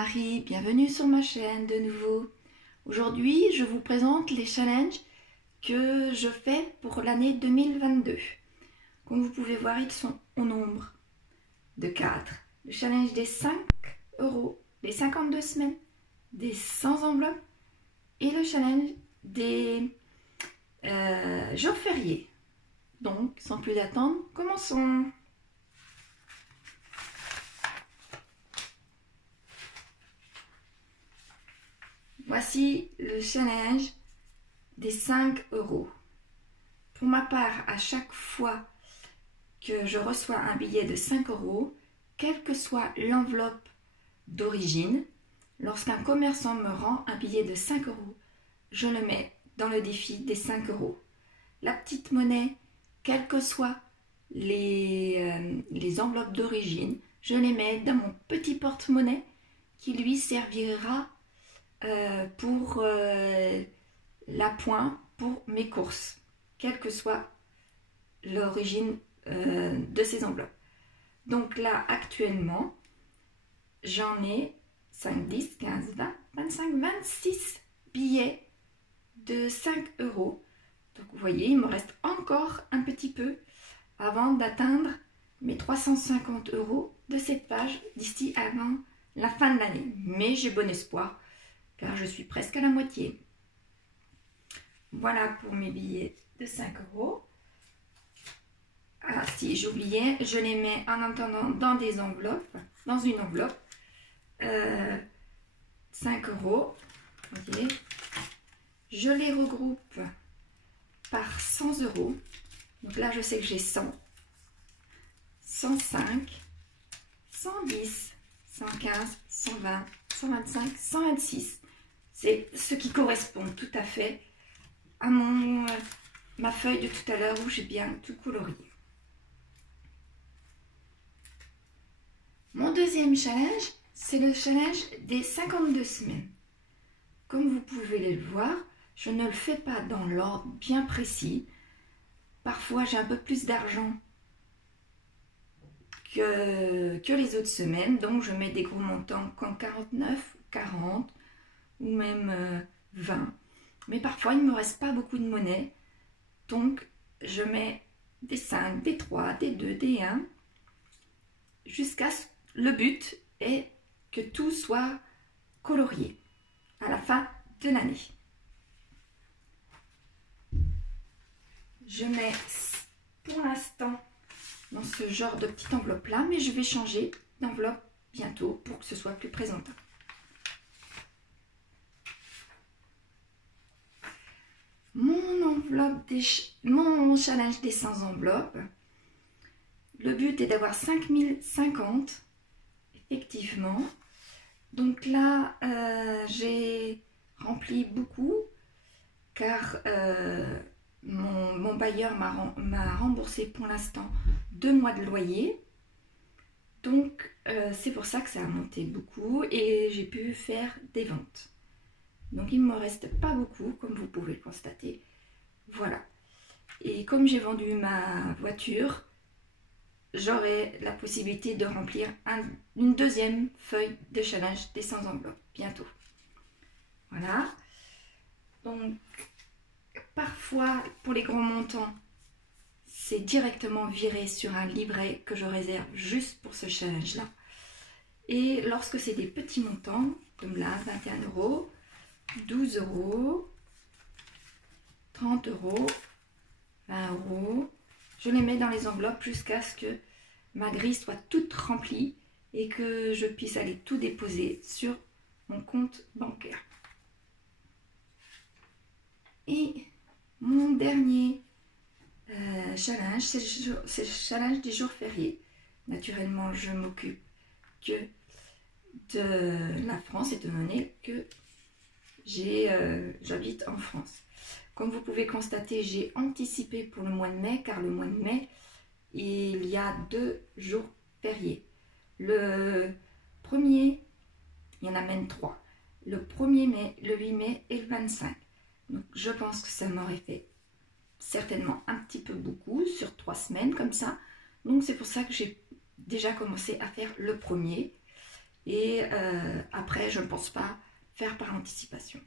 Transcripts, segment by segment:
Marie, bienvenue sur ma chaîne de nouveau. Aujourd'hui, je vous présente les challenges que je fais pour l'année 2022. Comme vous pouvez voir, ils sont au nombre de 4. Le challenge des 5 €, des 52 semaines, des 100 enveloppes et le challenge des jours fériés. Donc, sans plus attendre, commençons. Voici le challenge des 5 €. Pour ma part, à chaque fois que je reçois un billet de 5 €, quelle que soit l'enveloppe d'origine, lorsqu'un commerçant me rend un billet de 5 €, je le mets dans le défi des 5 €. La petite monnaie, quelles que soient les enveloppes d'origine, je les mets dans mon petit porte-monnaie qui lui servira pour l'appoint pour mes courses, quelle que soit l'origine de ces enveloppes. Donc là, actuellement, j'en ai 5, 10, 15, 20, 25, 26 billets de 5 €. Donc vous voyez, il me reste encore un petit peu avant d'atteindre mes 350 € de cette page d'ici avant la fin de l'année. Mais j'ai bon espoir car je suis presque à la moitié. Voilà pour mes billets de 5 €. Ah si, j'oubliais, je les mets en attendant dans des enveloppes, dans une enveloppe. 5 €, voyez. Je les regroupe par 100 €. Donc là, je sais que j'ai 100, 105, 110, 115, 120, 125, 126. C'est ce qui correspond tout à fait à ma feuille de tout à l'heure où j'ai bien tout colorié. Mon deuxième challenge, c'est le challenge des 52 semaines. Comme vous pouvez le voir, je ne le fais pas dans l'ordre bien précis. Parfois, j'ai un peu plus d'argent que les autres semaines, donc je mets des gros montants comme 49, 40 ou même 20. Mais parfois, il ne me reste pas beaucoup de monnaie, donc je mets des 5, des 3, des 2, des 1, jusqu'à le but est que tout soit colorié à la fin de l'année. Je mets pour l'instant dans ce genre de petite enveloppe là, mais je vais changer d'enveloppe bientôt pour que ce soit plus présentable. Mon challenge des 100 enveloppes, le but est d'avoir 5050, effectivement. Donc là, j'ai rempli beaucoup, car mon bailleur m'a remboursé pour l'instant 2 mois de loyer. Donc c'est pour ça que ça a monté beaucoup et j'ai pu faire des ventes. Donc il ne me reste pas beaucoup, comme vous pouvez le constater. Voilà. Et comme j'ai vendu ma voiture, j'aurai la possibilité de remplir une deuxième feuille de challenge des 100 enveloppes bientôt. Voilà. Donc parfois, pour les gros montants, c'est directement viré sur un livret que je réserve juste pour ce challenge-là. Et lorsque c'est des petits montants, comme là, 21 €, 12 €, 30 €, 20 €, je les mets dans les enveloppes jusqu'à ce que ma grille soit toute remplie et que je puisse aller tout déposer sur mon compte bancaire. Et mon dernier challenge, c'est le challenge des jours fériés. Naturellement, je m'occupe que de la France, étant donné que j'habite en France. Comme vous pouvez constater, j'ai anticipé pour le mois de mai, car le mois de mai, il y a 2 jours fériés. Le premier, il y en a même 3. Le 1er mai, le 8 mai et le 25. Donc je pense que ça m'aurait fait certainement un petit peu beaucoup sur 3 semaines comme ça. Donc c'est pour ça que j'ai déjà commencé à faire le premier. Et après, je ne pense pas faire par anticipation.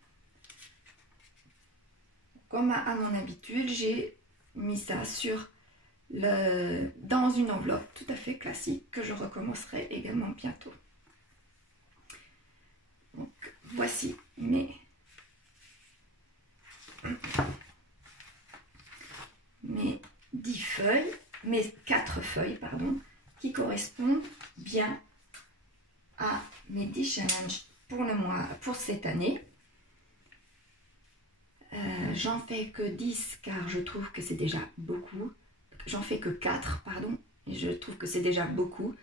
Comme à mon habitude, j'ai mis ça dans une enveloppe tout à fait classique que je recommencerai également bientôt. Donc, voici mes 10 feuilles, mes 4 feuilles, pardon, qui correspondent bien à mes 10 challenges pour cette année. J'en fais que 10 car je trouve que c'est déjà beaucoup. J'en fais que 4, pardon, et je trouve que c'est déjà beaucoup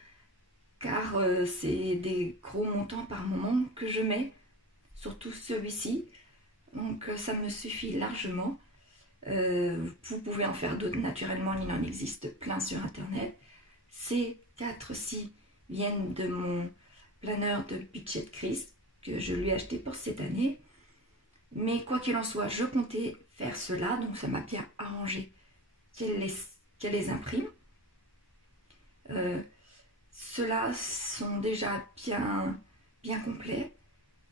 car c'est des gros montants par moment que je mets, surtout celui-ci. Donc ça me suffit largement. Vous pouvez en faire d'autres naturellement, il en existe plein sur internet. Ces 4-ci viennent de mon planeur de budget de crise que je lui ai acheté pour cette année. Mais quoi qu'il en soit, je comptais faire cela, donc ça m'a bien arrangé qu'elle les imprime. Ceux-là sont déjà bien complets.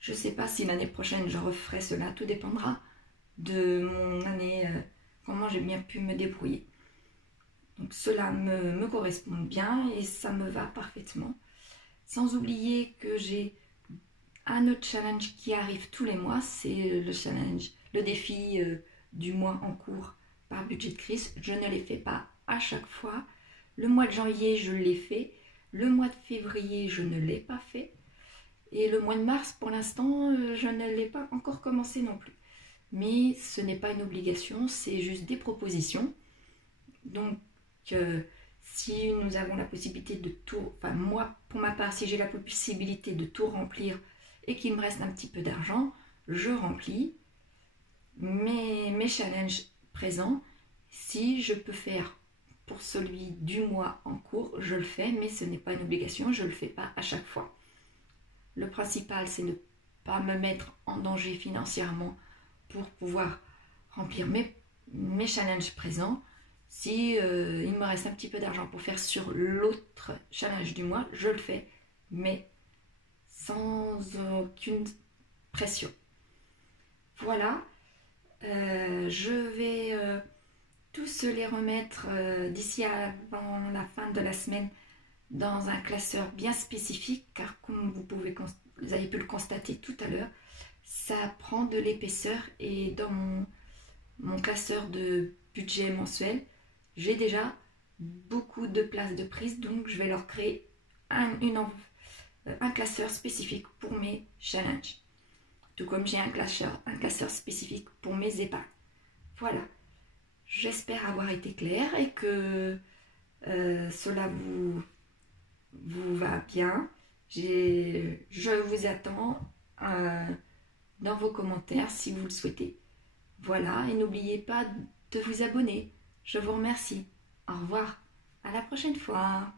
Je ne sais pas si l'année prochaine je referai cela, tout dépendra de mon année, comment j'ai bien pu me débrouiller. Donc cela me correspond bien et ça me va parfaitement. Sans oublier que j'ai un autre challenge qui arrive tous les mois, c'est le défi du mois en cours par budget de crise. Je ne les fais pas à chaque fois. Le mois de janvier, je l'ai fait. Le mois de février, je ne l'ai pas fait. Et le mois de mars, pour l'instant, je ne l'ai pas encore commencé non plus. Mais ce n'est pas une obligation, c'est juste des propositions. Donc, si nous avons la possibilité de tout, enfin moi, pour ma part, si j'ai la possibilité de tout remplir et qu'il me reste un petit peu d'argent, je remplis mes challenges présents. Si je peux faire pour celui du mois en cours, je le fais, mais ce n'est pas une obligation, je ne le fais pas à chaque fois. Le principal, c'est ne pas me mettre en danger financièrement pour pouvoir remplir mes challenges présents. Si il me reste un petit peu d'argent pour faire sur l'autre challenge du mois, je le fais, mais sans aucune pression. Voilà, je vais tous les remettre d'ici avant la fin de la semaine dans un classeur bien spécifique, car comme vous avez pu le constater tout à l'heure, ça prend de l'épaisseur et dans mon classeur de budget mensuel, j'ai déjà beaucoup de places de prise, donc je vais leur créer un classeur spécifique pour mes challenges, tout comme j'ai un classeur spécifique pour mes épargnes. Voilà, j'espère avoir été claire et que cela vous va bien. Je vous attends dans vos commentaires si vous le souhaitez. Voilà, et n'oubliez pas de vous abonner. Je vous remercie. Au revoir. À la prochaine fois.